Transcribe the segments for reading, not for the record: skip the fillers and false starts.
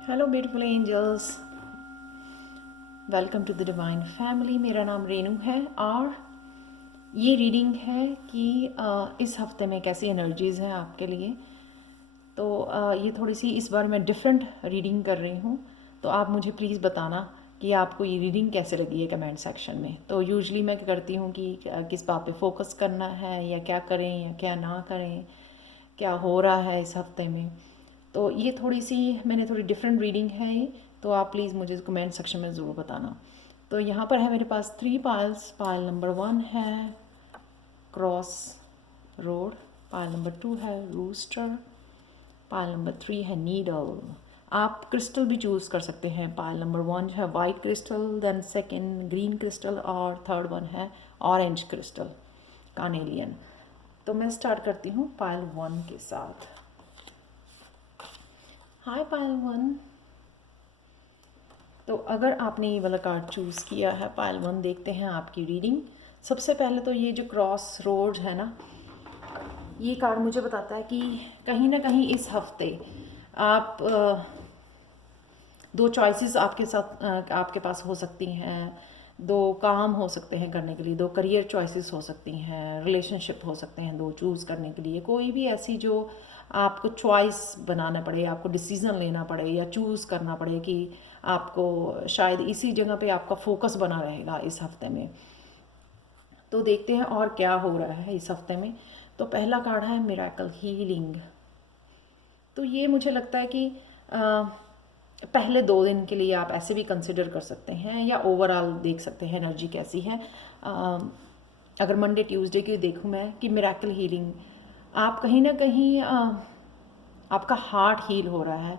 Hello beautiful angels, welcome to the divine family. मेरा नाम रेनू है और ये रीडिंग है कि इस हफ्ते में कैसी एनर्जीज़ हैं आपके लिए। तो ये थोड़ी सी इस बार मैं डिफरेंट रीडिंग कर रही हूँ, तो आप मुझे प्लीज़ बताना कि आपको ये रीडिंग कैसे लगी है कमेंट सेक्शन में। तो यूजुअली मैं क्या करती हूँ कि किस बात पे फोकस करना है या क्या करें या क्या ना करें, क्या हो रहा है इस हफ्ते में। तो ये थोड़ी सी मैंने थोड़ी डिफरेंट रीडिंग है ये, तो आप प्लीज़ मुझे कमेंट सेक्शन में ज़रूर बताना। तो यहाँ पर है मेरे पास 3 पाइल्स। पाइल नंबर 1 है क्रॉस रोड, पाइल नंबर 2 है रूस्टर, पाइल नंबर 3 है नीडल। आप क्रिस्टल भी चूज़ कर सकते हैं। पाइल नंबर 1 है white crystal, then second green crystal और थर्ड वन है ऑरेंज क्रिस्टल कार्नेलियन। तो मैं स्टार्ट करती हूँ पाइल 1 के साथ। Hi pile 1। तो अगर आपने ये वाला कार्ड चूज़ किया है पाइल 1, देखते हैं आपकी रीडिंग। सबसे पहले तो ये जो क्रॉस रोड है ना, ये कार्ड मुझे बताता है कि कहीं ना कहीं इस हफ्ते आप दो चॉइसेस आपके साथ आपके पास हो सकती हैं। दो काम हो सकते हैं करने के लिए, दो करियर चॉइसेस हो सकती हैं, रिलेशनशिप हो सकते हैं दो चूज़ करने के लिए। कोई भी ऐसी जो आपको चॉइस बनाना पड़े, आपको डिसीज़न लेना पड़े या चूज़ करना पड़े कि आपको शायद इसी जगह पे आपका फोकस बना रहेगा इस हफ्ते में। तो देखते हैं और क्या हो रहा है इस हफ्ते में। तो पहला कार्ड है मिरेकल हीलिंग। तो ये मुझे लगता है कि पहले 2 दिन के लिए आप ऐसे भी कंसिडर कर सकते हैं या ओवरऑल देख सकते हैं एनर्जी कैसी है। अगर मंडे ट्यूसडे की देखूँ मैं कि मिरेकल हीलिंग, आप कहीं ना कहीं आपका हार्ट हील हो रहा है।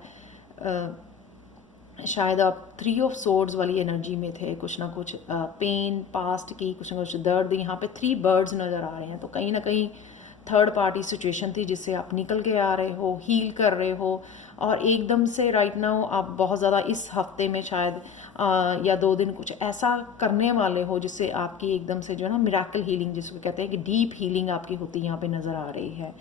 शायद आप 3 ऑफ सोर्ड्स वाली एनर्जी में थे, कुछ ना कुछ पेन पास्ट की, कुछ ना कुछ दर्द। यहाँ पे 3 बर्ड्स नज़र आ रहे हैं, तो कहीं ना कहीं थर्ड पार्टी सिचुएशन थी जिससे आप निकल के आ रहे हो, हील कर रहे हो। और एकदम से राइट नाउ आप बहुत ज़्यादा इस हफ्ते में शायद या 2 दिन कुछ ऐसा करने वाले हो जिससे आपकी एकदम से जो है ना मिराकल हीलिंग जिसको कहते हैं कि डीप हीलिंग आपकी होती यहाँ पे नज़र आ रही है।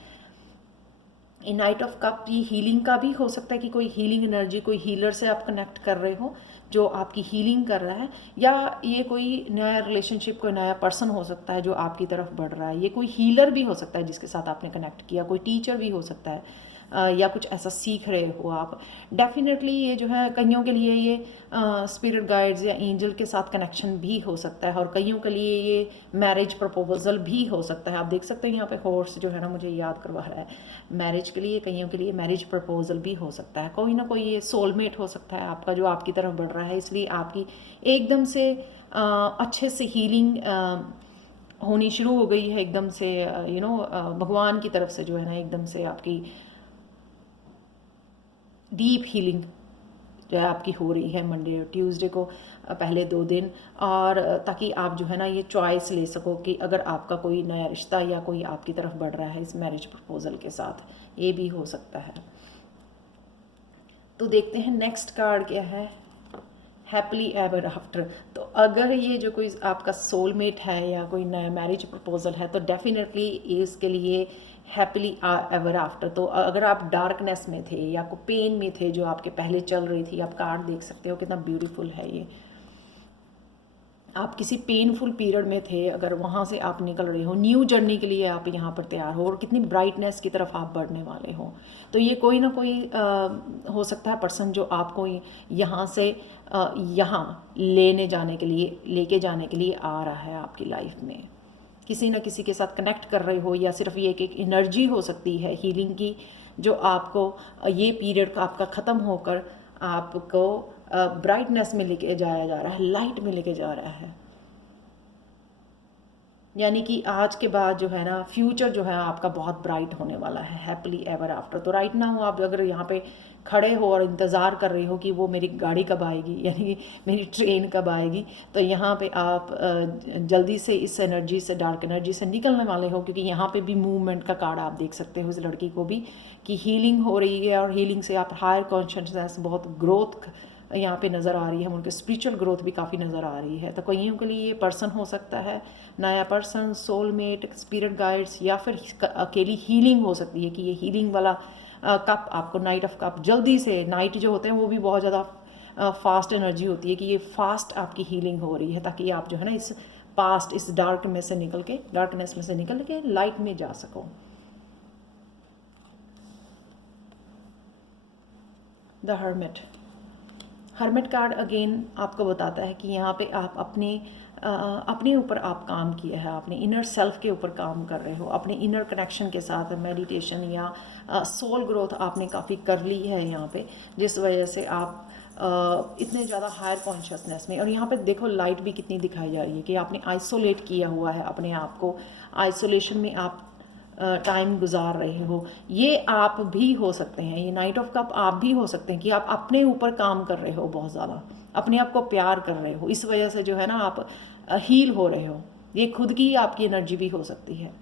इन नाइट ऑफ कप ये हीलिंग का भी हो सकता है कि कोई हीलिंग एनर्जी, कोई हीलर से आप कनेक्ट कर रहे हो जो आपकी हीलिंग कर रहा है, या ये कोई नया रिलेशनशिप, कोई नया पर्सन हो सकता है जो आपकी तरफ बढ़ रहा है। ये कोई हीलर भी हो सकता है जिसके साथ आपने कनेक्ट किया, कोई टीचर भी हो सकता है, या कुछ ऐसा सीख रहे हो आप। डेफिनेटली ये जो है कईयों के लिए ये स्पिरिट गाइड्स या एंजल के साथ कनेक्शन भी हो सकता है, और कईयों के लिए ये मैरिज प्रपोजल भी हो सकता है। आप देख सकते हैं यहाँ पे हॉर्स जो है ना मुझे याद करवा रहा है मैरिज के लिए। कईयों के लिए मैरिज प्रपोजल भी हो सकता है। कोई ना कोई ये सोलमेट हो सकता है आपका जो आपकी तरफ बढ़ रहा है, इसलिए आपकी एकदम से अच्छे से हीलिंग होनी शुरू हो गई है। एकदम से भगवान की तरफ से जो है ना एकदम से आपकी डीप हीलिंग जो है आपकी हो रही है मंडे और ट्यूसडे को, पहले 2 दिन। और ताकि आप जो है ना ये चॉइस ले सको कि अगर आपका कोई नया रिश्ता या कोई आपकी तरफ बढ़ रहा है इस मैरिज प्रपोजल के साथ, ये भी हो सकता है। तो देखते हैं नेक्स्ट कार्ड क्या है, हैप्पीली एवर आफ्टर। तो अगर ये जो कोई आपका सोलमेट है या कोई नया मैरिज प्रपोजल है, तो डेफिनेटली इसके लिए हैप्पीली एवर आफ्टर। तो अगर आप डार्कनेस में थे या को पेन में थे जो आपके पहले चल रही थी, आप कार्ड देख सकते हो कितना ब्यूटीफुल है ये। आप किसी पेनफुल पीरियड में थे, अगर वहाँ से आप निकल रहे हो, न्यू जर्नी के लिए आप यहाँ पर तैयार हो और कितनी ब्राइटनेस की तरफ आप बढ़ने वाले हो। तो ये कोई ना कोई हो सकता है पर्सन जो आपको यहाँ से यहाँ लेके जाने के लिए आ रहा है आपकी लाइफ में। किसी न किसी के साथ कनेक्ट कर रहे हो, या सिर्फ ये एक एनर्जी हो सकती है हीलिंग की जो आपको ये पीरियड का आपका ख़त्म होकर आपको ब्राइटनेस में लेके जाया जा रहा है, लाइट में लेके जा रहा है। यानी कि आज के बाद जो है ना फ्यूचर जो है आपका बहुत ब्राइट होने वाला है, हैप्पीली एवर आफ्टर। तो राइट नाउ आप अगर यहाँ पे खड़े हो और इंतज़ार कर रहे हो कि वो मेरी गाड़ी कब आएगी, यानी कि मेरी ट्रेन कब आएगी, तो यहाँ पे आप जल्दी से इस एनर्जी से, डार्क एनर्जी से निकलने वाले हो। क्योंकि यहाँ पे भी मूवमेंट का कार्ड आप देख सकते हो इस लड़की को भी कि हीलिंग हो रही है, और हीलिंग से आप हायर कॉन्शियसनेस, बहुत ग्रोथ यहाँ पे नज़र आ रही है। उनके स्पिरिचुअल ग्रोथ भी काफ़ी नज़र आ रही है। तो कईयों के लिए ये पर्सन हो सकता है, नया पर्सन, सोलमेट, स्पिरिट गाइड्स, या फिर अकेली हीलिंग हो सकती है कि ये हीलिंग वाला कप आपको नाइट ऑफ कप जल्दी से, नाइट जो होते हैं वो भी बहुत ज़्यादा फास्ट एनर्जी होती है कि ये फास्ट आपकी हीलिंग हो रही है, ताकि आप जो है ना इस पास्ट, इस डार्कनेस में से निकल के लाइट में जा सको। द हर्मिट कार्ड अगेन आपको बताता है कि यहाँ पे आप अपने ऊपर आप काम किया है, अपने इनर सेल्फ के ऊपर काम कर रहे हो, अपने इनर कनेक्शन के साथ मेडिटेशन या सोल ग्रोथ आपने काफ़ी कर ली है यहाँ पे, जिस वजह से आप इतने ज़्यादा हायर कॉन्शियसनेस में। और यहाँ पे देखो लाइट भी कितनी दिखाई जा रही है कि आपने आइसोलेट किया हुआ है अपने आप को, आइसोलेशन में आप टाइम गुजार रहे हो। ये आप भी हो सकते हैं, ये नाइट ऑफ कप आप भी हो सकते हैं कि आप अपने ऊपर काम कर रहे हो, बहुत ज़्यादा अपने आप को प्यार कर रहे हो, इस वजह से जो है ना आप हील हो रहे हो। ये खुद की आपकी एनर्जी भी हो सकती है।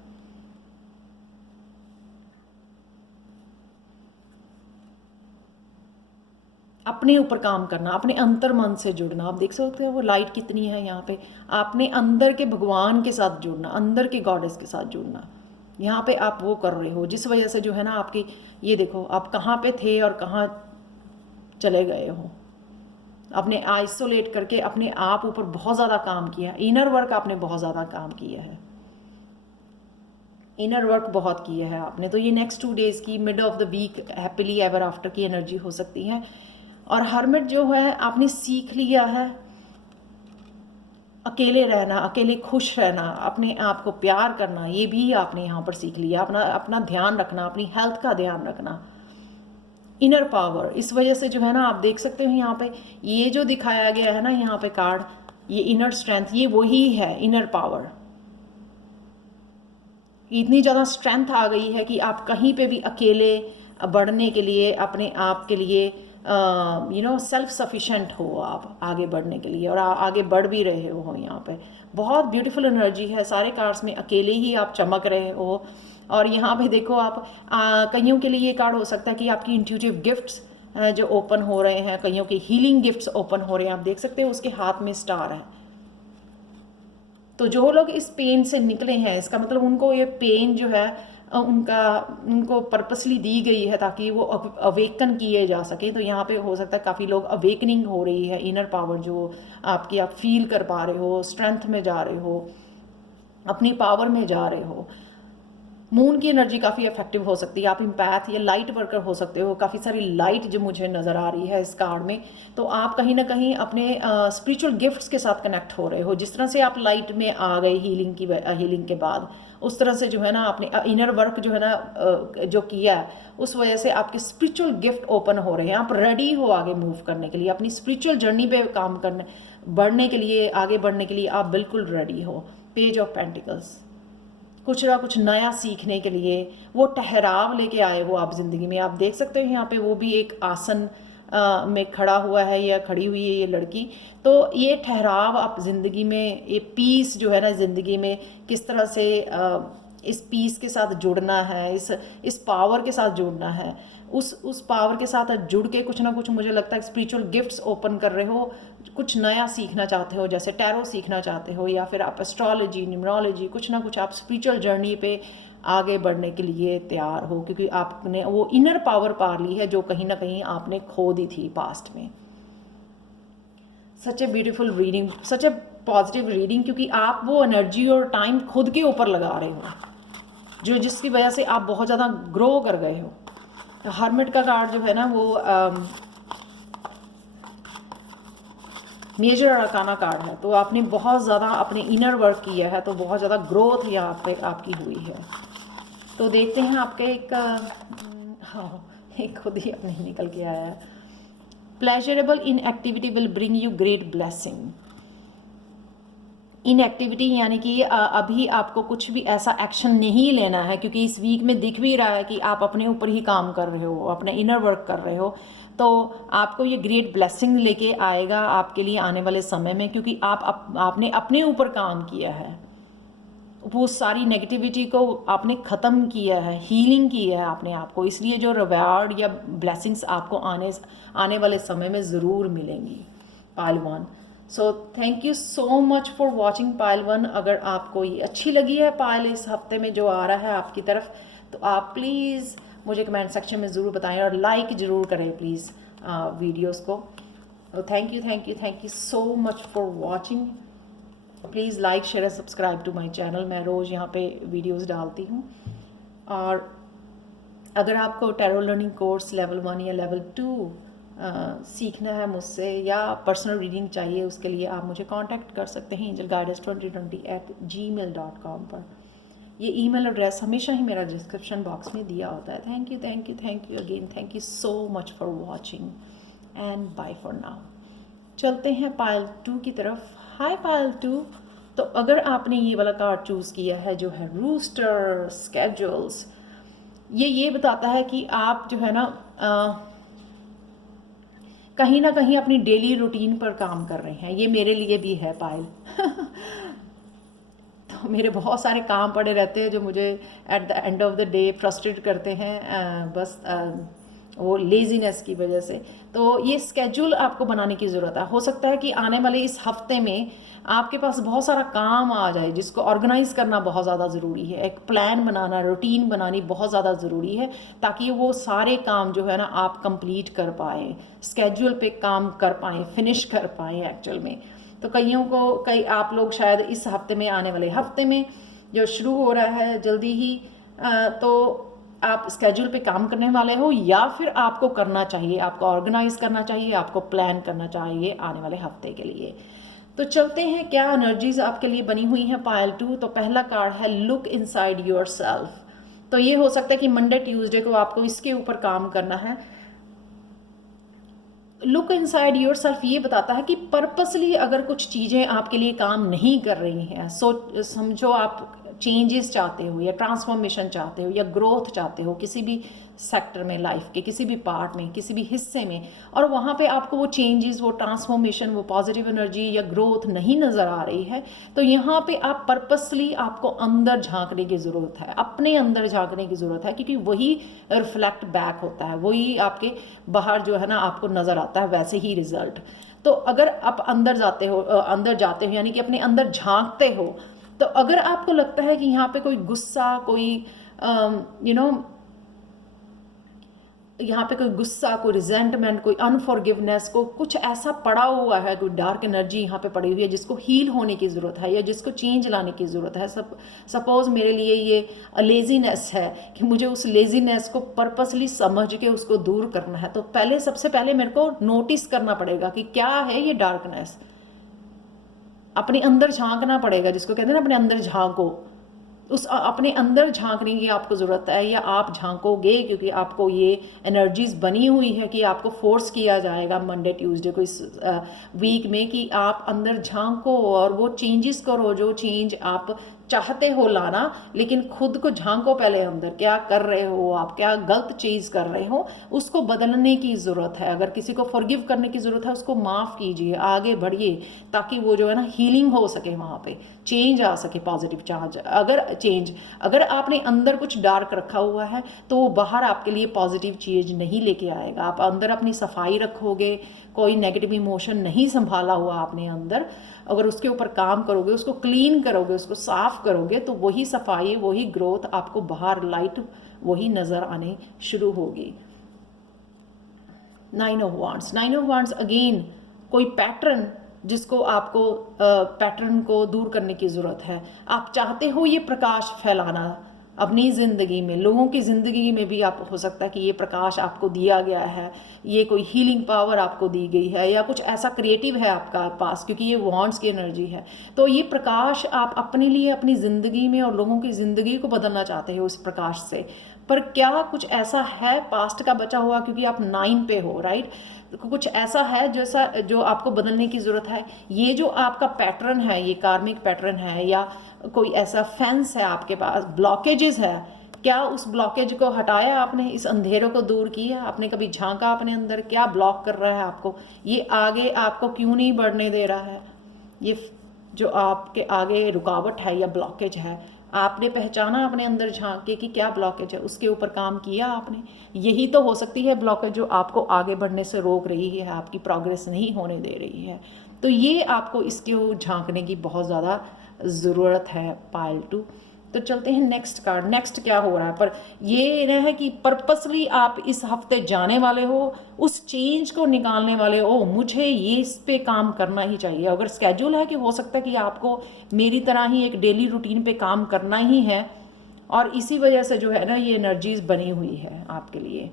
अपने ऊपर काम करना, अपने अंतर मन से जुड़ना। आप देख सकते हो वो लाइट कितनी है यहाँ पे, आपने अंदर के भगवान के साथ जुड़ना, अंदर के गॉडेस के साथ जुड़ना, यहाँ पे आप वो कर रहे हो, जिस वजह से जो है ना आपकी, ये देखो आप कहाँ पे थे और कहाँ चले गए हो। आपने आइसोलेट करके अपने आप ऊपर बहुत ज़्यादा काम किया, इनर वर्क आपने बहुत ज़्यादा काम किया है, इनर वर्क बहुत किया है आपने। तो ये नेक्स्ट 2 डेज़ की mid of the week happily ever after की एनर्जी हो सकती है। और हर्मिट जो है आपने सीख लिया है अकेले रहना, अकेले खुश रहना, अपने आप को प्यार करना, ये भी आपने यहाँ पर सीख लिया। अपना ध्यान रखना, अपनी हेल्थ का ध्यान रखना, इनर पावर। इस वजह से जो है ना आप देख सकते हो यहाँ पे ये जो दिखाया गया है ना यहाँ पे कार्ड, ये इनर स्ट्रेंथ, ये वही है इनर पावर। इतनी ज़्यादा स्ट्रेंथ आ गई है कि आप कहीं पे भी अकेले बढ़ने के लिए, अपने आप के लिए सेल्फ सफिशेंट हो, आप आगे बढ़ने के लिए, और आगे बढ़ भी रहे हो यहाँ पे। बहुत ब्यूटीफुल एनर्जी है, सारे कार्ड्स में अकेले ही आप चमक रहे हो। और यहाँ पे देखो आप कईयों के लिए ये कार्ड हो सकता है कि आपकी इंट्यूटिव गिफ्ट्स जो ओपन हो रहे हैं, कईयों के हीलिंग गिफ्ट्स ओपन हो रहे हैं। आप देख सकते हो उसके हाथ में स्टार है। तो जो लोग इस पेन से निकले हैं, इसका मतलब उनको ये पेन जो है उनको पर्पसली दी गई है ताकि वो अवेकन किए जा सके। तो यहाँ पे हो सकता है काफ़ी लोग अवेकनिंग हो रही है, इनर पावर जो आपकी आप फील कर पा रहे हो, स्ट्रेंथ में जा रहे हो, अपनी पावर में जा रहे हो। मून की एनर्जी काफ़ी इफेक्टिव हो सकती है, आप इम्पैथ या लाइट वर्कर हो सकते हो। काफ़ी सारी लाइट जो मुझे नज़र आ रही है इस कार्ड में, तो आप कहीं ना कहीं अपने स्पिरिचुअल गिफ्ट्स के साथ कनेक्ट हो रहे हो। जिस तरह से आप लाइट में आ गए हीलिंग के बाद, उस तरह से जो है ना आपने इनर वर्क जो है ना जो किया है, उस वजह से आपके स्पिरिचुअल गिफ्ट ओपन हो रहे हैं। आप रेडी हो आगे मूव करने के लिए, अपनी स्पिरिचुअल जर्नी पे काम करने, बढ़ने के लिए, आगे बढ़ने के लिए आप बिल्कुल रेडी हो। पेज ऑफ पेंटिकल्स, कुछ ना कुछ नया सीखने के लिए वो ठहराव लेके आए हो आप ज़िंदगी में। आप देख सकते हो यहाँ पे वो भी एक आसन में खड़ा हुआ है या खड़ी हुई है ये लड़की। तो ये ठहराव आप ज़िंदगी में, ये पीस जो है ना ज़िंदगी में, किस तरह से इस पीस के साथ जुड़ना है, इस पावर के साथ जुड़ना है, उस पावर के साथ जुड़ के कुछ ना कुछ, मुझे लगता है स्पिरिचुअल गिफ्ट्स ओपन कर रहे हो, कुछ नया सीखना चाहते हो, जैसे टैरो सीखना चाहते हो, या फिर आप एस्ट्रोलॉजी, न्यूमरोलॉजी, कुछ ना कुछ आप स्पिरिचुअल जर्नी पे आगे बढ़ने के लिए तैयार हो, क्योंकि आपने वो इनर पावर पा ली है जो कहीं ना कहीं आपने खो दी थी पास्ट में। Such a beautiful reading, such a positive reading, क्योंकि आप वो एनर्जी और टाइम खुद के ऊपर लगा रहे हो जो जिसकी वजह से आप बहुत ज़्यादा ग्रो कर गए हो। हर्मिट का कार्ड जो है ना वो मेजर अरकाना कार्ड है, तो आपने बहुत ज़्यादा अपने इनर वर्क किया है, तो बहुत ज़्यादा ग्रोथ यहाँ पे आपकी हुई है। तो देखते हैं आपके एक खुद ही अपने निकल के आया है। Pleasurable in activity will bring you great blessing. Inactivity यानी कि अभी आपको कुछ भी ऐसा एक्शन नहीं लेना है, क्योंकि इस वीक में दिख भी रहा है कि आप अपने ऊपर ही काम कर रहे हो, अपने इनर वर्क कर रहे हो। तो आपको ये ग्रेट ब्लेसिंग लेके आएगा आपके लिए आने वाले समय में, क्योंकि आपने अपने ऊपर काम किया है, वो सारी नेगेटिविटी को आपने ख़त्म किया है, हीलिंग की है आपने आपको। इसलिए जो रिवार्ड या ब्लेसिंग्स आपको आने वाले समय में ज़रूर मिलेंगी। Pile 1, so thank you so much for watching pile 1। अगर आपको ये अच्छी लगी है पाइल इस हफ्ते में जो आ रहा है आपकी तरफ, तो आप प्लीज़ मुझे कमेंट सेक्शन में ज़रूर बताएं और लाइक ज़रूर करें प्लीज़ वीडियोस को। Thank you so much for watching. Please like share and subscribe to my channel. मैं रोज़ यहाँ पे वीडियोस डालती हूँ। और अगर आपको टैरो लर्निंग कोर्स लेवल 1 या लेवल 2 सीखना है मुझसे या पर्सनल रीडिंग चाहिए, उसके लिए आप मुझे कांटेक्ट कर सकते हैं angelguidance2020@gmail.com पर। ये ईमेल एड्रेस हमेशा ही मेरा डिस्क्रिप्शन बॉक्स में दिया होता है। Thank you again. Thank you so much for watching and bye for now. चलते हैं पायल 2 की तरफ। हाय पायल 2। तो अगर आपने ये वाला कार्ड चूज़ किया है जो है रूस्टर स्केड्यूल्स, ये बताता है कि आप जो है ना कहीं ना कहीं अपनी डेली रूटीन पर काम कर रहे हैं। ये मेरे लिए भी है पायल। तो मेरे बहुत सारे काम पड़े रहते हैं जो मुझे at the end of the day frustrate करते हैं, बस वो लेज़ीनेस की वजह से। तो ये स्केड्यूल आपको बनाने की ज़रूरत है। हो सकता है कि आने वाले इस हफ्ते में आपके पास बहुत सारा काम आ जाए जिसको ऑर्गेनाइज़ करना बहुत ज़्यादा ज़रूरी है। एक प्लान बनाना, रूटीन बनानी बहुत ज़्यादा ज़रूरी है ताकि वो सारे काम जो है ना आप कंप्लीट कर पाएँ, स्केड्यूल पे काम कर पाएँ, फिनिश कर पाएँ एक्चुअल में। तो कई आप लोग शायद इस हफ्ते में, आने वाले हफ्ते में जो शुरू हो रहा है जल्दी ही, तो आप स्केड्यूल पे काम करने वाले हो या फिर आपको करना चाहिए, आपको ऑर्गेनाइज करना चाहिए, आपको प्लान करना चाहिए आने वाले हफ्ते के लिए। तो चलते हैं क्या एनर्जीज आपके लिए बनी हुई हैं पायल 2। तो पहला कार्ड है लुक इनसाइड योरसेल्फ। तो ये हो सकता है कि मंडे ट्यूसडे को आपको इसके ऊपर काम करना है। लुक इनसाइड योरसेल्फ ये बताता है कि पर्पसली अगर कुछ चीज़ें आपके लिए काम नहीं कर रही हैं, समझो आप चेंजेस चाहते हो या ट्रांसफॉर्मेशन चाहते हो या ग्रोथ चाहते हो किसी भी सेक्टर में, लाइफ के किसी भी पार्ट में, किसी भी हिस्से में, और वहाँ पे आपको वो चेंजेस, वो ट्रांसफॉर्मेशन, वो पॉजिटिव एनर्जी या ग्रोथ नहीं नज़र आ रही है, तो यहाँ पे आप पर्पसली आपको अंदर झांकने की ज़रूरत है, अपने अंदर झांकने की ज़रूरत है, क्योंकि वही रिफ्लेक्ट बैक होता है, वही आपके बाहर जो है ना आपको नज़र आता है वैसे ही रिजल्ट। तो अगर आप अंदर जाते हो यानी कि अपने अंदर झांकते हो, तो अगर आपको लगता है कि यहाँ पे कोई गुस्सा, कोई यहाँ पे कोई गुस्सा, कोई रिजेंटमेंट, कोई अनफॉरगिवनेस, को कुछ ऐसा पड़ा हुआ है, कोई डार्क एनर्जी यहाँ पे पड़ी हुई है जिसको हील होने की ज़रूरत है या जिसको चेंज लाने की ज़रूरत है। सपोज़ मेरे लिए ये लेज़ीनेस है कि मुझे उस लेज़ीनेस को पर्पसली समझ के उसको दूर करना है। तो सबसे पहले मेरे को नोटिस करना पड़ेगा कि क्या है ये डार्कनेस, अपने अंदर झांकना पड़ेगा, जिसको कहते हैं ना अपने अंदर झांको। उस अपने अंदर झांकने की आपको ज़रूरत है या आप झांकोगे, क्योंकि आपको ये एनर्जीज बनी हुई है कि आपको फोर्स किया जाएगा मंडे ट्यूसडे को इस वीक में कि आप अंदर झांको और वो चेंजेस करो जो चेंज आप चाहते हो लाना। लेकिन खुद को झांको पहले अंदर, क्या कर रहे हो आप, क्या गलत चीज़ कर रहे हो, उसको बदलने की ज़रूरत है। अगर किसी को फॉरगिव करने की ज़रूरत है, उसको माफ़ कीजिए, आगे बढ़िए, ताकि वो जो है ना हीलिंग हो सके, वहाँ पे चेंज आ सके, पॉजिटिव चेंज। अगर आपने अंदर कुछ डार्क रखा हुआ है तो वो बाहर आपके लिए पॉजिटिव चीज़ नहीं लेके आएगा। आप अंदर अपनी सफाई रखोगे, कोई नेगेटिव इमोशन नहीं संभाला हुआ आपने अंदर, अगर उसके ऊपर काम करोगे, उसको क्लीन करोगे, उसको साफ करोगे, तो वही सफाई, वही ग्रोथ आपको बाहर लाइट वही नज़र आने शुरू होगी। 9 ऑफ वांड्स अगेन कोई पैटर्न जिसको आपको पैटर्न को दूर करने की ज़रूरत है। आप चाहते हो ये प्रकाश फैलाना अपनी ज़िंदगी में, लोगों की ज़िंदगी में भी। आप हो सकता है कि ये प्रकाश आपको दिया गया है, ये कोई हीलिंग पावर आपको दी गई है या कुछ ऐसा क्रिएटिव है आपका पास, क्योंकि ये वॉन्ड्स की एनर्जी है। तो ये प्रकाश आप अपने लिए, अपनी ज़िंदगी में और लोगों की ज़िंदगी को बदलना चाहते हो इस प्रकाश से। पर क्या कुछ ऐसा है पास्ट का बचा हुआ, क्योंकि आप 9 पे हो, राइट? कुछ ऐसा है जो आपको बदलने की ज़रूरत है। ये जो आपका पैटर्न है, ये कार्मिक पैटर्न है या कोई ऐसा फेंस है आपके पास, ब्लॉकेजेस है, क्या उस ब्लॉकेज को हटाया आपने, इस अंधेरों को दूर किया आपने? कभी झांका अपने अंदर, क्या ब्लॉक कर रहा है आपको, ये आगे आपको क्यों नहीं बढ़ने दे रहा है? ये जो आपके आगे रुकावट है या ब्लॉकेज है, आपने पहचाना अपने अंदर झांक के कि क्या ब्लॉकेज है, उसके ऊपर काम किया आपने? यही तो हो सकती है ब्लॉकेज जो आपको आगे बढ़ने से रोक रही है, आपकी प्रोग्रेस नहीं होने दे रही है। तो ये आपको इसके झांकने की बहुत ज़्यादा ज़रूरत है पायल 2। तो चलते हैं नेक्स्ट कार्ड। नेक्स्ट क्या हो रहा है, पर ये ना है कि पर्पसली आप इस हफ्ते जाने वाले हो, उस चेंज को निकालने वाले हो, मुझे ये इस पे काम करना ही चाहिए। अगर स्केड्यूल है कि हो सकता है कि आपको मेरी तरह ही एक डेली रूटीन पे काम करना ही है, और इसी वजह से जो है ना ये एनर्जीज बनी हुई है आपके लिए।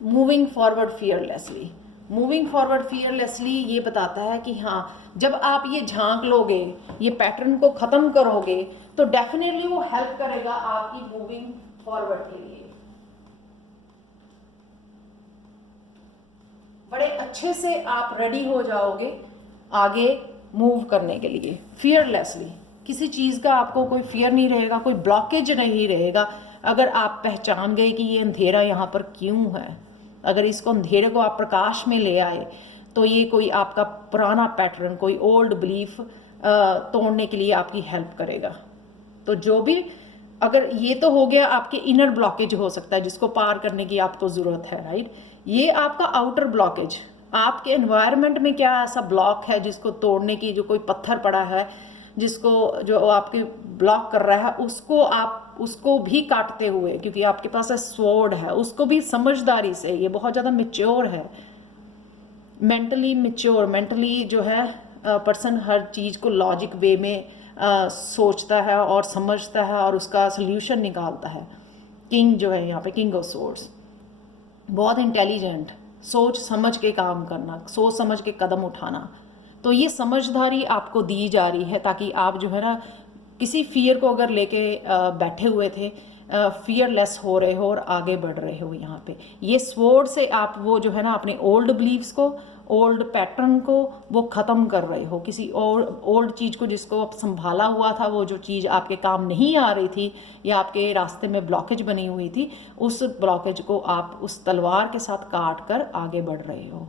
Moving forward fearlessly, moving forward fearlessly ये बताता है कि हाँ, जब आप ये झांक लोगे, ये पैटर्न को ख़त्म करोगे, तो डेफिनेटली वो हेल्प करेगा आपकी मूविंग फॉरवर्ड के लिए। बड़े अच्छे से आप रेडी हो जाओगे आगे मूव करने के लिए फियरलेसली। किसी चीज़ का आपको कोई फियर नहीं रहेगा, कोई ब्लॉकेज नहीं रहेगा। अगर आप पहचान गए कि ये अंधेरा यहाँ पर क्यों है, अगर इसको अंधेरे को आप प्रकाश में ले आए, तो ये कोई आपका पुराना पैटर्न, कोई ओल्ड बिलीफ तोड़ने के लिए आपकी हेल्प करेगा। तो जो भी, अगर ये तो हो गया आपके इनर ब्लॉकेज हो सकता है जिसको पार करने की आपको ज़रूरत है, राइट। ये आपका आउटर ब्लॉकेज, आपके एनवायरनमेंट में क्या ऐसा ब्लॉक है जिसको तोड़ने की, जो कोई पत्थर पड़ा है जिसको, जो आपके ब्लॉक कर रहा है, उसको आप उसको भी काटते हुए, क्योंकि आपके पास स्वॉर्ड है, उसको भी समझदारी से, ये बहुत ज़्यादा मैच्योर है, मेंटली मैच्योर, मेंटली जो है पर्सन हर चीज़ को लॉजिक वे में सोचता है और समझता है और उसका सोल्यूशन निकालता है। किंग जो है यहाँ पे, किंग ऑफ सोर्ड्स, बहुत इंटेलिजेंट, सोच समझ के काम करना, सोच समझ के कदम उठाना। तो ये समझदारी आपको दी जा रही है ताकि आप जो है ना किसी फियर को अगर लेके बैठे हुए थे, फियरलेस हो रहे हो और आगे बढ़ रहे हो। यहाँ पे ये स्वॉर्ड से आप वो जो है ना अपने ओल्ड बिलीव्स को, ओल्ड पैटर्न को वो ख़त्म कर रहे हो। किसी और ओल्ड चीज़ को जिसको आप संभाला हुआ था, वो जो चीज़ आपके काम नहीं आ रही थी या आपके रास्ते में ब्लॉकेज बनी हुई थी, उस ब्लॉकेज को आप उस तलवार के साथ काट कर आगे बढ़ रहे हो।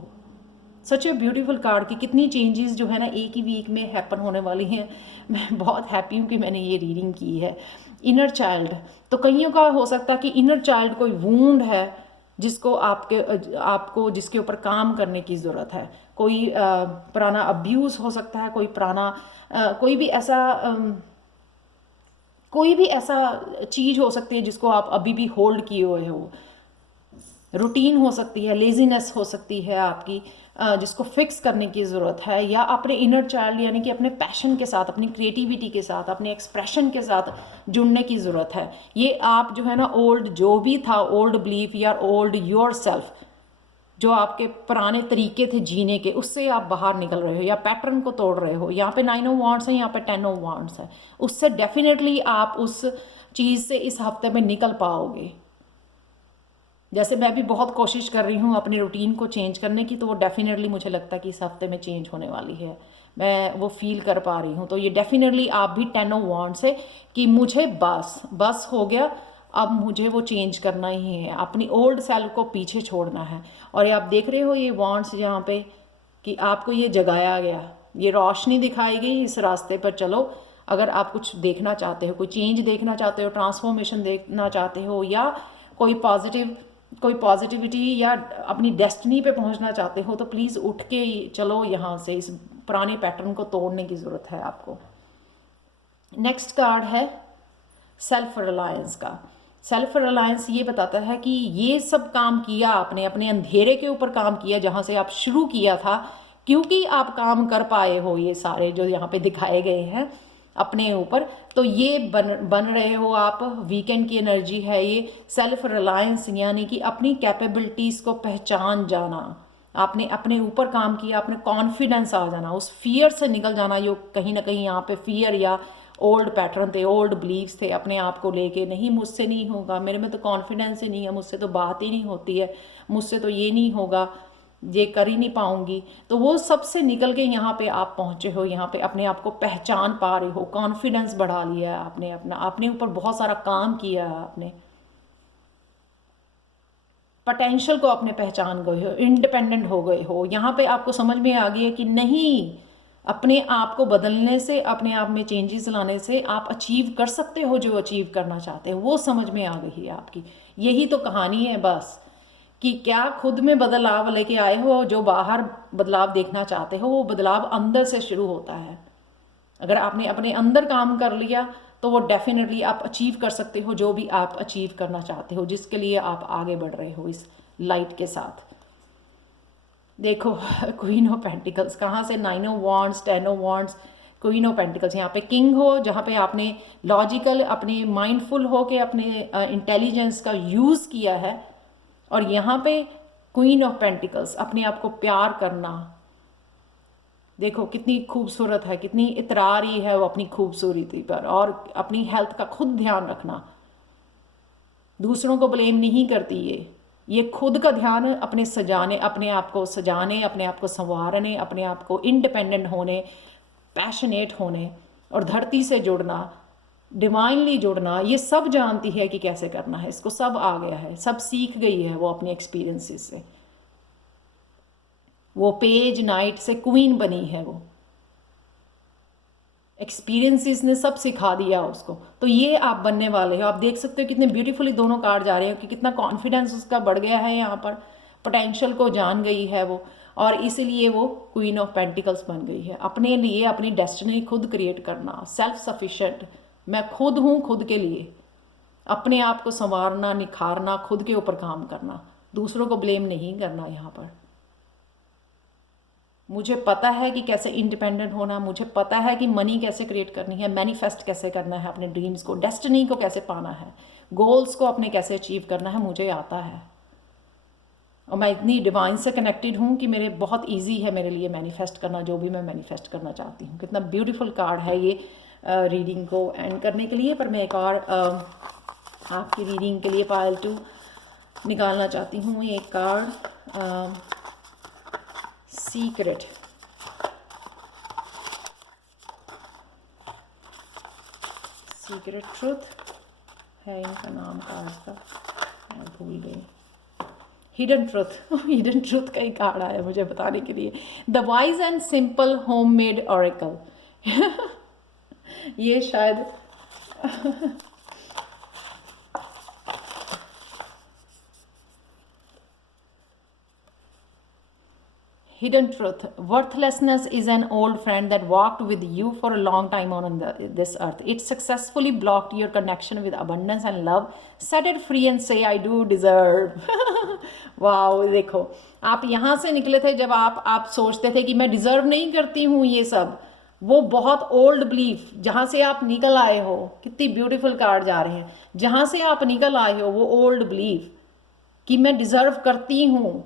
सच ए ब्यूटीफुल कार्ड की कितनी चेंजेस जो है ना एक ही वीक में हैपन होने वाली हैं। मैं बहुत हैप्पी हूँ कि मैंने ये रीडिंग की है। इनर चाइल्ड, तो कईयों का हो सकता है कि इनर चाइल्ड कोई वूंड है जिसको आपको जिसके ऊपर काम करने की ज़रूरत है। कोई पुराना अब्यूज़ हो सकता है, कोई पुराना कोई भी ऐसा चीज़ हो सकती है जिसको आप अभी भी होल्ड किए हुए हो। रूटीन हो सकती है, लेजीनेस हो सकती है आपकी, जिसको फिक्स करने की ज़रूरत है, या अपने इनर चाइल्ड यानी कि अपने पैशन के साथ, अपनी क्रिएटिविटी के साथ, अपने एक्सप्रेशन के साथ जुड़ने की ज़रूरत है। ये आप जो है ना ओल्ड जो भी था, ओल्ड बिलीफ या ओल्ड योर सेल्फ, जो आपके पुराने तरीके थे जीने के, उससे आप बाहर निकल रहे हो या पैटर्न को तोड़ रहे हो। यहाँ पे 9 ऑफ वांड्स है, यहाँ पे 10 ऑफ वांड्स है। उससे डेफिनेटली आप उस चीज़ से इस हफ्ते में निकल पाओगे। जैसे मैं भी बहुत कोशिश कर रही हूँ अपनी रूटीन को चेंज करने की, तो वो डेफिनेटली मुझे लगता है कि इस हफ्ते में चेंज होने वाली है। मैं वो फील कर पा रही हूँ। तो ये डेफिनेटली आप भी 10 ऑफ वांड्स है कि मुझे बस हो गया, अब मुझे वो चेंज करना ही है, अपनी ओल्ड सेल्फ को पीछे छोड़ना है। और ये आप देख रहे हो ये वांड्स यहाँ पे कि आपको ये जगाया गया, ये रोशनी दिखाई गई, इस रास्ते पर चलो। अगर आप कुछ देखना चाहते हो, कोई चेंज देखना चाहते हो, ट्रांसफॉर्मेशन देखना चाहते हो, या कोई पॉजिटिविटी या अपनी डेस्टिनी पे पहुंचना चाहते हो, तो प्लीज़ उठ के चलो यहाँ से। इस पुराने पैटर्न को तोड़ने की ज़रूरत है आपको। नेक्स्ट कार्ड है सेल्फ रिलायंस का। सेल्फ रिलायंस ये बताता है कि ये सब काम किया आपने, अपने अंधेरे के ऊपर काम किया जहाँ से आप शुरू किया था, क्योंकि आप काम कर पाए हो ये सारे जो यहाँ पे दिखाए गए हैं अपने ऊपर, तो ये बन रहे हो आप। वीकेंड की एनर्जी है ये। सेल्फ रिलायंस यानी कि अपनी कैपेबिलिटीज़ को पहचान जाना, आपने अपने ऊपर काम किया, आपने कॉन्फिडेंस आ जाना, उस फियर से निकल जाना। यो कहीं ना कहीं यहाँ पे फियर या ओल्ड पैटर्न थे, ओल्ड बिलीव्स थे अपने आप को लेके, नहीं मुझसे नहीं होगा, मेरे में तो कॉन्फिडेंस ही नहीं है, मुझसे तो बात ही नहीं होती है, मुझसे तो ये नहीं होगा, ये कर ही नहीं पाऊंगी। तो वो सबसे निकल के यहाँ पे आप पहुँचे हो, यहाँ पे अपने आप को पहचान पा रहे हो, कॉन्फिडेंस बढ़ा लिया है आपने, अपने ऊपर बहुत सारा काम किया है आपने, पोटेंशियल को अपने पहचान गए हो, इंडिपेंडेंट हो गए हो। यहाँ पे आपको समझ में आ गई है कि नहीं, अपने आप को बदलने से, अपने आप में चेंजेस लाने से आप अचीव कर सकते हो जो अचीव करना चाहते हो। वो समझ में आ गई है आपकी। यही तो कहानी है बस, कि क्या खुद में बदलाव लेके आए हो। जो बाहर बदलाव देखना चाहते हो वो बदलाव अंदर से शुरू होता है। अगर आपने अपने अंदर काम कर लिया तो वो डेफिनेटली आप अचीव कर सकते हो जो भी आप अचीव करना चाहते हो, जिसके लिए आप आगे बढ़ रहे हो इस लाइट के साथ। देखो क्वीन ऑफ पेंटिकल्स कहाँ से, 9 of wands, 10 of wands, queen of pentacles. यहाँ पे किंग हो, जहाँ पे आपने लॉजिकल, अपने माइंडफुल हो के अपने इंटेलिजेंस का यूज़ किया है। और यहाँ पे क्वीन ऑफ पेंटिकल्स, अपने आप को प्यार करना। देखो कितनी खूबसूरत है, कितनी इतरारी है वो अपनी खूबसूरती पर, और अपनी हेल्थ का खुद ध्यान रखना। दूसरों को ब्लेम नहीं करती ये खुद का ध्यान अपने सजाने, अपने आप को सजाने, अपने आप को संवारने, अपने आप को इंडिपेंडेंट होने, पैशनेट होने और धरती से जुड़ना, डिवाइनली जुड़ना, ये सब जानती है कि कैसे करना है। इसको सब आ गया है, सब सीख गई है वो अपने एक्सपीरियंसेस से। वो पेज नाइट से क्वीन बनी है, वो एक्सपीरियंसेस ने सब सिखा दिया उसको। तो ये आप बनने वाले हो। आप देख सकते हो कितने ब्यूटीफुली दोनों कार्ड जा रहे हैं कि कितना कॉन्फिडेंस उसका बढ़ गया है, यहाँ पर पोटेंशियल को जान गई है वो, और इसीलिए वो क्वीन ऑफ पेंटिकल्स बन गई है। अपने लिए अपनी डेस्टिनी खुद क्रिएट करना, सेल्फ सफिशिएंट, मैं खुद हूँ खुद के लिए, अपने आप को संवारना, निखारना, खुद के ऊपर काम करना, दूसरों को ब्लेम नहीं करना। यहाँ पर मुझे पता है कि कैसे इंडिपेंडेंट होना, मुझे पता है कि मनी कैसे क्रिएट करनी है, मैनिफेस्ट कैसे करना है अपने ड्रीम्स को, डेस्टिनी को कैसे पाना है, गोल्स को अपने कैसे अचीव करना है, मुझे आता है। और मैं इतनी डिवाइन से कनेक्टेड हूँ कि मेरे बहुत इजी है मेरे लिए मैनिफेस्ट करना जो भी मैं मैनिफेस्ट करना चाहती हूँ। कितना ब्यूटीफुल कार्ड है ये रीडिंग को एंड करने के लिए। पर मैं एक और आपकी रीडिंग के लिए पायल 2 निकालना चाहती हूँ। ये कार्ड सीक्रेट, सीक्रेट ट्रूथ है इनका नाम कार्ड का, मैं भूल गई। हिडन ट्रूथ हिडन ट्रूथ का ही कार्ड आया मुझे बताने के लिए। The wise and simple homemade oracle ये शायद Hidden truth. Worthlessness is an old friend that walked with you for a long time on this earth. It successfully blocked your connection with abundance and love. Set it free and say, I do deserve. Wow, देखो आप यहाँ से निकले थे जब आप सोचते थे कि मैं डिज़र्व नहीं करती हूँ ये सब। वो बहुत ओल्ड बिलीफ जहाँ से आप निकल आए हो, कितनी ब्यूटीफुल कार्ड जा रहे हैं, जहाँ से आप निकल आए हो वो ओल्ड बिलीफ कि मैं डिज़र्व करती हूँ।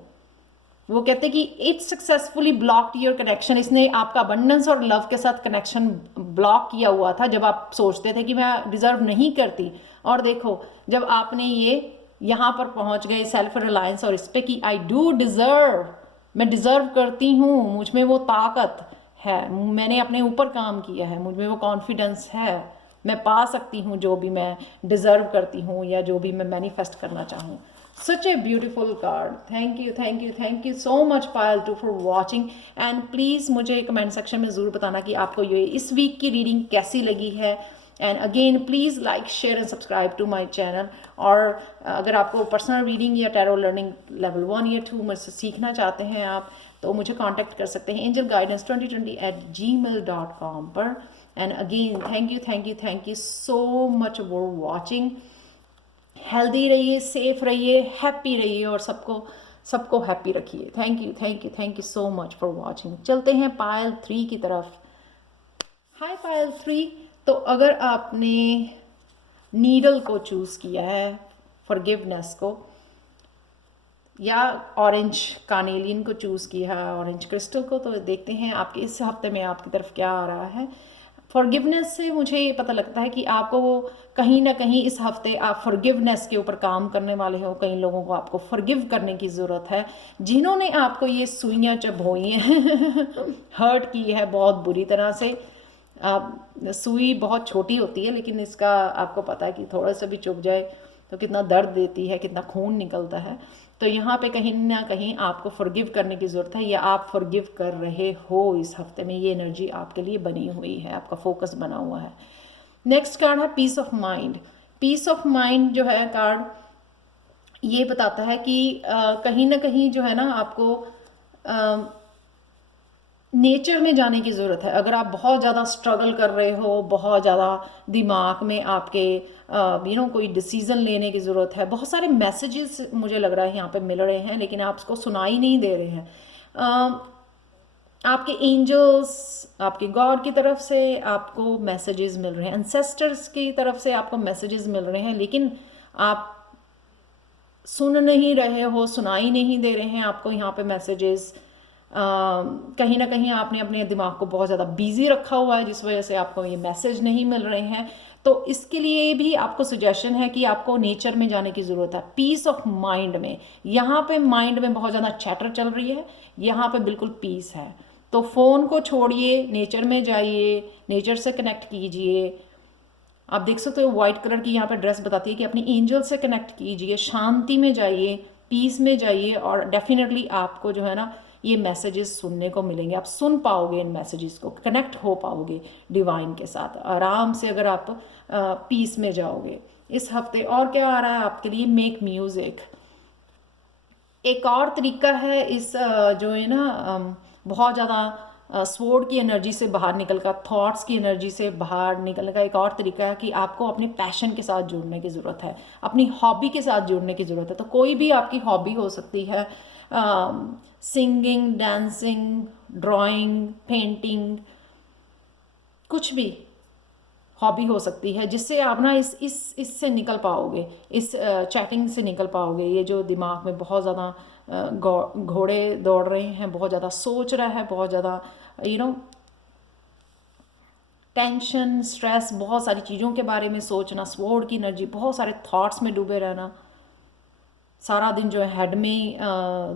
वो कहते कि it successfully blocked your connection. इसने आपका अबंडेंस और लव के साथ कनेक्शन ब्लॉक किया हुआ था जब आप सोचते थे कि मैं डिज़र्व नहीं करती। और देखो जब आपने ये यहाँ पर पहुँच गए सेल्फ रिलायंस और इस पे कि आई डू डिज़र्व, मैं डिज़र्व करती हूँ, मुझ में वो ताकत है, मैंने अपने ऊपर काम किया है, मुझ में वो कॉन्फिडेंस है, मैं पा सकती हूँ जो भी मैं डिज़र्व करती हूँ या जो भी मैं मैनिफेस्ट करना चाहूँ। Such a beautiful card. Thank you so much Payal 2 for watching. And please मुझे कमेंट सेक्शन में ज़रूर बताना कि आपको ये इस वीक की रीडिंग कैसी लगी है। And again please like, share and subscribe to my channel. और अगर आपको पर्सनल रीडिंग या टैरो लर्निंग लेवल 1 या 2 मुझसे सीखना चाहते हैं आप, तो मुझे कॉन्टैक्ट कर सकते हैं angelguidance2020@gmail.com पर। And again thank you so much for watching. Healthy रहिए, सेफ रहिए, हैप्पी रहिए और सबको हैप्पी रखिए। Thank you so much for watching. चलते हैं पायल 3 की तरफ। हाय पायल 3। तो अगर आपने नीडल को चूज़ किया है, फॉरगिवनेस को, या ऑरेंज कार्नेलियन को चूज़ किया है, ऑरेंज क्रिस्टल को, तो देखते हैं आपके इस हफ्ते में आपकी तरफ क्या आ रहा है। फॉरगिवनेस से मुझे ये पता लगता है कि आपको कहीं ना कहीं इस हफ्ते आप फॉरगिवनेस के ऊपर काम करने वाले हो। कई लोगों को आपको फॉरगिव करने की ज़रूरत है जिन्होंने आपको ये सुइयाँ चबोई हैं हर्ट की है बहुत बुरी तरह से। सुई बहुत छोटी होती है लेकिन इसका आपको पता है कि थोड़ा सा भी चुभ जाए तो कितना दर्द देती है, कितना खून निकलता है। तो यहाँ पे कहीं ना कहीं आपको फॉरगिव करने की ज़रूरत है या आप फॉरगिव कर रहे हो इस हफ्ते में। ये एनर्जी आपके लिए बनी हुई है, आपका फोकस बना हुआ है। नेक्स्ट कार्ड है peace of mind. Peace of mind जो है कार्ड ये बताता है कि कहीं ना कहीं जो है ना आपको नेचर में जाने की ज़रूरत है। अगर आप बहुत ज़्यादा स्ट्रगल कर रहे हो, बहुत ज़्यादा दिमाग में आपके कोई डिसीज़न लेने की ज़रूरत है, बहुत सारे मैसेजेस मुझे लग रहा है यहाँ पे मिल रहे हैं, लेकिन आप उसको सुनाई नहीं दे रहे हैं। आपके एंजल्स, आपके गॉड की तरफ से आपको मैसेजेस मिल रहे हैं, एंसेस्टर्स की तरफ से आपको मैसेजेस मिल रहे हैं, लेकिन आप सुन नहीं रहे हो, सुनाई नहीं दे रहे हैं आपको यहाँ पे मैसेजेस। कहीं ना कहीं आपने अपने दिमाग को बहुत ज़्यादा बिजी रखा हुआ है, जिस वजह से आपको ये मैसेज नहीं मिल रहे हैं। तो इसके लिए भी आपको सजेशन है कि आपको नेचर में जाने की ज़रूरत है, पीस ऑफ माइंड में। यहाँ पे माइंड में बहुत ज़्यादा चैटर चल रही है, यहाँ पे बिल्कुल पीस है। तो फ़ोन को छोड़िए, नेचर में जाइए, नेचर से कनेक्ट कीजिए। आप देख सकते हो व्हाइट कलर की यहाँ पे ड्रेस बताती है कि अपनी एंजल से कनेक्ट कीजिए, शांति में जाइए, पीस में जाइए, और डेफिनेटली आपको जो है ना ये मैसेजेस सुनने को मिलेंगे। आप सुन पाओगे इन मैसेजेस को, कनेक्ट हो पाओगे डिवाइन के साथ आराम से, अगर आप पीस में जाओगे इस हफ्ते। और क्या आ रहा है आपके लिए? Make music. एक और तरीका है इस जो है ना बहुत ज़्यादा स्वॉर्ड की एनर्जी से बाहर निकल कर, थॉट्स की एनर्जी से बाहर निकलने का एक और तरीका है कि आपको अपने पैशन के साथ जुड़ने की ज़रूरत है, अपनी हॉबी के साथ जुड़ने की ज़रूरत है। तो कोई भी आपकी हॉबी हो सकती है, सिंगिंग, डांसिंग, ड्राइंग, पेंटिंग, कुछ भी हॉबी हो सकती है, जिससे आप ना इससे निकल पाओगे, इस चैटिंग से निकल पाओगे। ये जो दिमाग में बहुत ज़्यादा घोड़े दौड़ रहे हैं, बहुत ज़्यादा सोच रहा है, बहुत ज़्यादा टेंशन, स्ट्रेस, बहुत सारी चीज़ों के बारे में सोचना, स्वॉर्ड की एनर्जी, बहुत सारे थॉट्स में डूबे रहना, सारा दिन जो है हेड में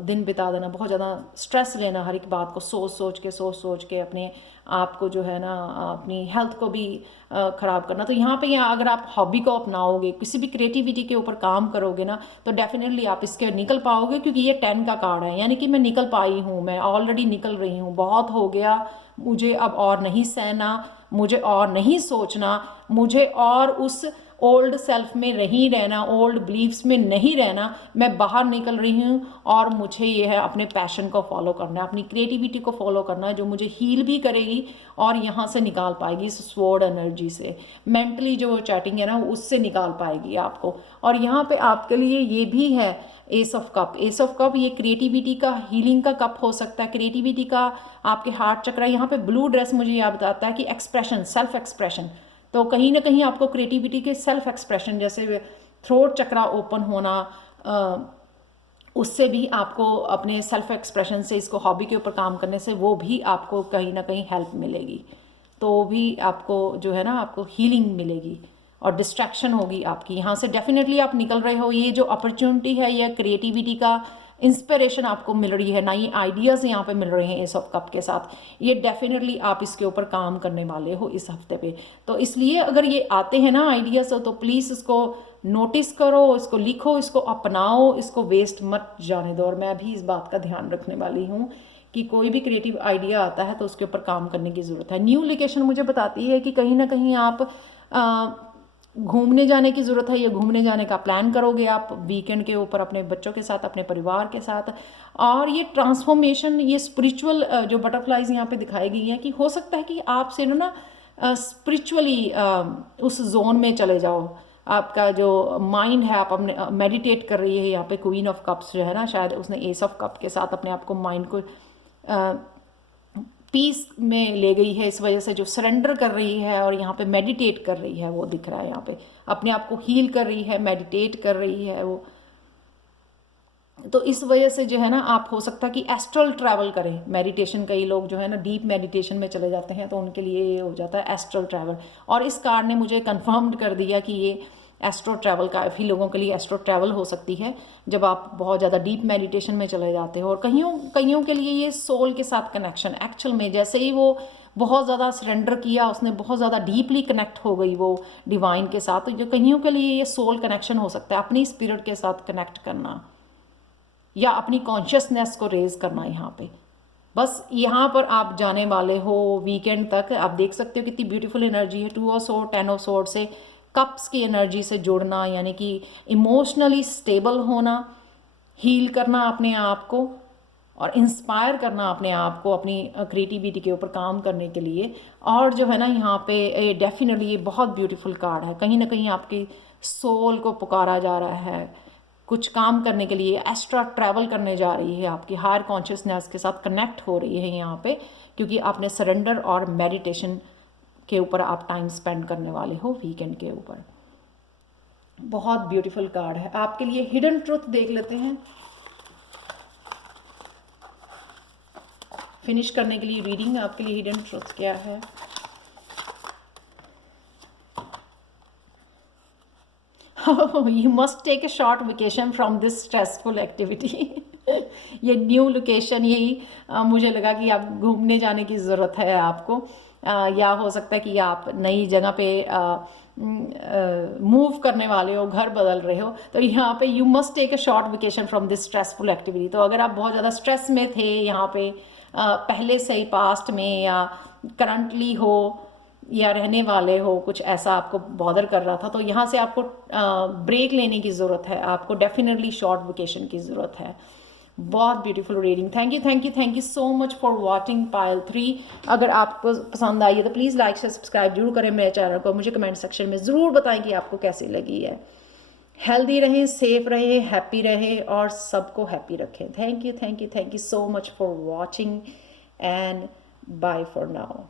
दिन बिता देना, बहुत ज़्यादा स्ट्रेस लेना, हर एक बात को सोच सोच के अपने आप को जो है ना अपनी हेल्थ को भी ख़राब करना। तो यहाँ पे अगर आप हॉबी को अपनाओगे, किसी भी क्रिएटिविटी के ऊपर काम करोगे ना, तो डेफिनेटली आप इसके निकल पाओगे, क्योंकि ये 10 का कार्ड है, यानी कि मैं निकल पाई हूँ, मैं ऑलरेडी निकल रही हूँ, बहुत हो गया, मुझे अब और नहीं सहना, मुझे और नहीं सोचना, मुझे और उस ओल्ड सेल्फ में नहीं रहना, ओल्ड बिलीव्स में नहीं रहना। मैं बाहर निकल रही हूँ और मुझे ये है अपने पैशन को फॉलो करना है, अपनी क्रिएटिविटी को फॉलो करना है, जो मुझे हील भी करेगी और यहाँ से निकाल पाएगी इस स्वॉर्ड एनर्जी से। मेंटली जो चैटिंग है ना उससे निकाल पाएगी आपको। और यहाँ पे आपके लिए ये भी है S of cup. S of cup ये क्रिएटिविटी का, हीलिंग का कप हो सकता है, क्रिएटिविटी का आपके हार्ट चक्र। यहाँ पे ब्लू ड्रेस मुझे यह बताता है कि एक्सप्रेशन, सेल्फ एक्सप्रेशन। तो कहीं ना कहीं आपको क्रिएटिविटी के सेल्फ एक्सप्रेशन, जैसे थ्रोट चक्रा ओपन होना, उससे भी आपको अपने सेल्फ एक्सप्रेशन से, इसको हॉबी के ऊपर काम करने से, वो भी आपको कहीं ना कहीं हेल्प मिलेगी। तो भी आपको जो है ना आपको हीलिंग मिलेगी और डिस्ट्रैक्शन होगी आपकी। यहाँ से डेफिनेटली आप निकल रहे हो। ये जो अपॉर्चुनिटी है, यह क्रिएटिविटी का इंस्पिरेशन आपको मिल रही है, नई आइडियाज़ यहाँ पे मिल रहे हैं एस ऑफ कप के साथ। ये डेफिनेटली आप इसके ऊपर काम करने वाले हो इस हफ्ते पे। तो इसलिए अगर ये आते हैं ना आइडियाज़, तो प्लीज़ इसको नोटिस करो, इसको लिखो, इसको अपनाओ, इसको वेस्ट मत जाने दो। और मैं भी इस बात का ध्यान रखने वाली हूँ कि कोई भी क्रिएटिव आइडिया आता है तो उसके ऊपर काम करने की ज़रूरत है। न्यू लोकेशन मुझे बताती है कि कहीं ना कहीं आप घूमने जाने की ज़रूरत है, या घूमने जाने का प्लान करोगे आप वीकेंड के ऊपर अपने बच्चों के साथ, अपने परिवार के साथ। और ये ट्रांसफॉर्मेशन, ये स्पिरिचुअल जो बटरफ्लाइज यहाँ पे दिखाई गई हैं, कि हो सकता है कि आपसे ना स्पिरिचुअली उस जोन में चले जाओ। आपका जो माइंड है, आप अपने मेडिटेट कर रही है। यहाँ पे क्वीन ऑफ कप्स जो है ना, शायद उसने एस ऑफ कप के साथ अपने आप को, माइंड को पीस में ले गई है, इस वजह से जो सरेंडर कर रही है और यहाँ पे मेडिटेट कर रही है, वो दिख रहा है यहाँ पे, अपने आप को हील कर रही है, मेडिटेट कर रही है वो। तो इस वजह से जो है ना आप, हो सकता है कि एस्ट्रल ट्रैवल करें, मेडिटेशन, कई लोग जो है ना डीप मेडिटेशन में चले जाते हैं, तो उनके लिए ये हो जाता है एस्ट्रल ट्रैवल। और इस कार्ड ने मुझे कंफर्म कर दिया कि ये एस्ट्रो ट्रैवल, काफ़ी लोगों के लिए एस्ट्रो ट्रैवल हो सकती है जब आप बहुत ज़्यादा डीप मेडिटेशन में चले जाते हो। और कईयों के लिए ये सोल के साथ कनेक्शन, एक्चुअल में जैसे ही वो बहुत ज़्यादा सरेंडर किया, उसने बहुत ज़्यादा डीपली कनेक्ट हो गई वो डिवाइन के साथ। तो जो कईयों के लिए ये सोल कनेक्शन हो सकता है, अपनी स्पिरिट के साथ कनेक्ट करना या अपनी कॉन्शियसनेस को रेज करना। यहाँ पे बस यहाँ पर आप जाने वाले हो वीकेंड तक। आप देख सकते हो कितनी ब्यूटीफुल एनर्जी है। 2 ऑफ सोर्ड, 10 ऑफ सोर्ड से कप्स की एनर्जी से जुड़ना, यानी कि इमोशनली स्टेबल होना, हील करना अपने आप को, और इंस्पायर करना अपने आप को अपनी क्रिएटिविटी के ऊपर काम करने के लिए। और जो है ना यहाँ पे ये डेफिनेटली ये बहुत ब्यूटीफुल कार्ड है, कहीं ना कहीं आपकी सोल को पुकारा जा रहा है कुछ काम करने के लिए, एक्स्ट्रा ट्रैवल करने जा रही है, आपकी हायर कॉन्शियसनेस के साथ कनेक्ट हो रही है यहाँ पे, क्योंकि आपने सरेंडर और मेडिटेशन के ऊपर आप टाइम स्पेंड करने वाले हो वीकेंड के ऊपर। बहुत ब्यूटीफुल कार्ड है। आपके लिए हिडन ट्रुथ देख लेते हैं फिनिश करने के लिए रीडिंग। आपके लिए हिडन ट्रुथ क्या है? You must take a short vacation from this stressful activity. ये न्यू लोकेशन, यही मुझे लगा कि आप घूमने जाने की ज़रूरत है आपको, या हो सकता है कि आप नई जगह पे मूव करने वाले हो, घर बदल रहे हो, तो यहाँ पे you must take a short vacation from this stressful activity. तो अगर आप बहुत ज़्यादा स्ट्रेस में थे यहाँ पे पहले से ही पास्ट में, या करंटली हो, या रहने वाले हो, कुछ ऐसा आपको बॉदर कर रहा था, तो यहाँ से आपको ब्रेक लेने की ज़रूरत है, आपको डेफिनेटली शॉर्ट वेकेशन की ज़रूरत है। बहुत beautiful reading. Thank you so much for watching Payal 3। अगर आपको पसंद आई है तो प्लीज़ लाइक से सब्सक्राइब जरूर करें मेरे चैनल को। मुझे कमेंट सेक्शन में ज़रूर बताएं कि आपको कैसी लगी है। हेल्दी रहें, सेफ रहें, हैप्पी रहें और सबको हैप्पी रखें। Thank you so much for watching and bye for now.